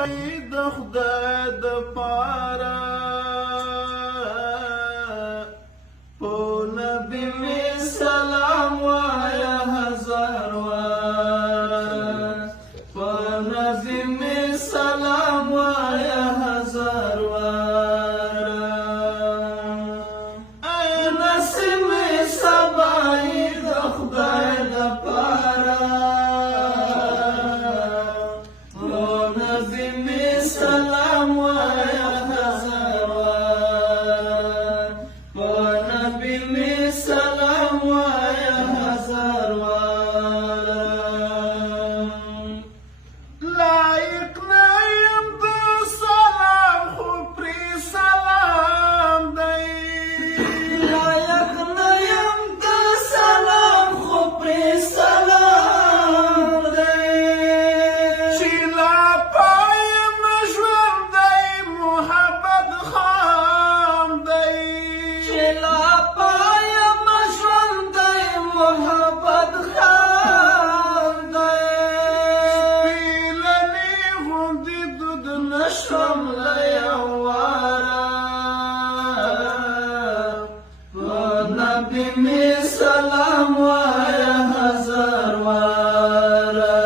د خدای د پاره په نبی می سلام وایا هزار وار په نبی می سلام وایا هزار وار ای نسیم سبای د خدای د پاره سلام وایا هزار وار په نبی می سلام وایا هزار وار لایق نه یم د سلام خو پرې سلام دی لایق نه یم د سلام خو پرې سلام دی چې لا محبت خان دی سپیلنی غوندې دود نشم له یواره په نبي می سلام وایا هزار واره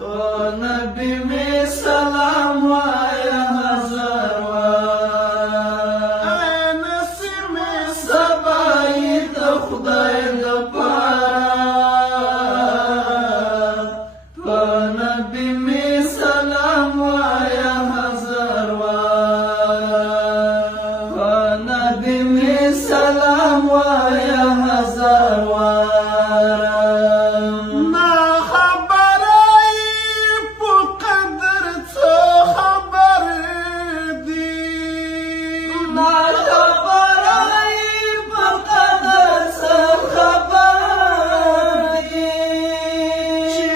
په نبي می سلام وایا هزار واره ای نسیم سبای د خدای د نبی می سلام وایا هزار وار په نبی می سلام وایا هزار وار نا خبرای په قدر څه خبر دی نا خبرای په قدر څه خبر دی چې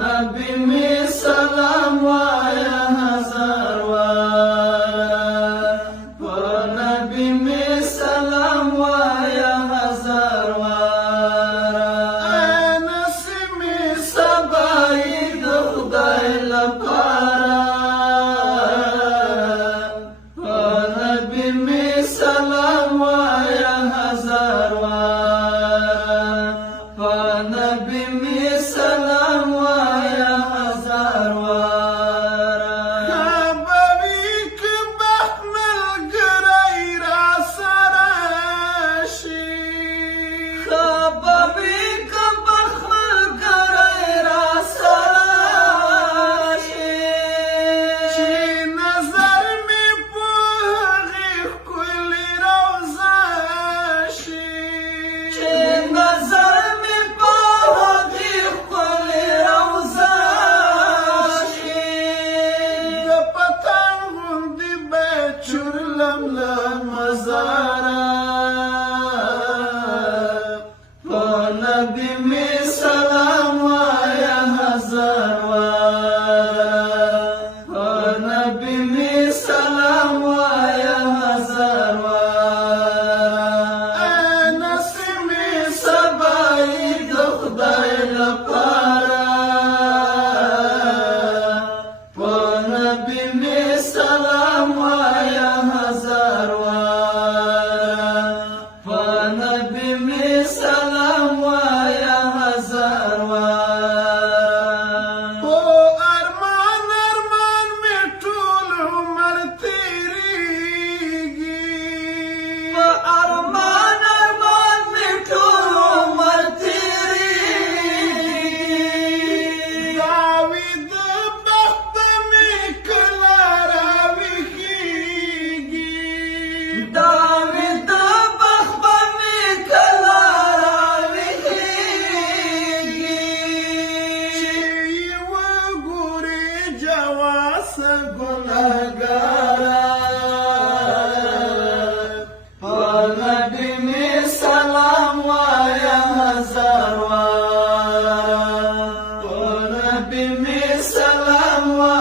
نبی می سلام وایا هزار وار په نبی می سلام وایا هزار وار ای نسیم سبای د خدای لپاره په نبی می سلام وایا هزار وار په نبی می سلام وایا هزار وار کبوی که ملګری را سره شي کبوی که ملګری را سره شي چې نظر می په هغې ښکلې روضه شي چې نظر په نبی می سلام وایا هزار وار په نبی می سلام وایا هزار وار ای نسیم سبای د خدای لپاره په نبی می سلام وایا هزار وار په نبی می سلام وایا هزار وار په ارمان ارمان می ټول عمر تیریږي په ارمان ارمان می ټول عمر تیریږي داوی د بخت می کله راویښیږي داوی د بخت می کله راویښیږي چې یوه ګورې جواز ګناهګاره په نبي می سلام سلام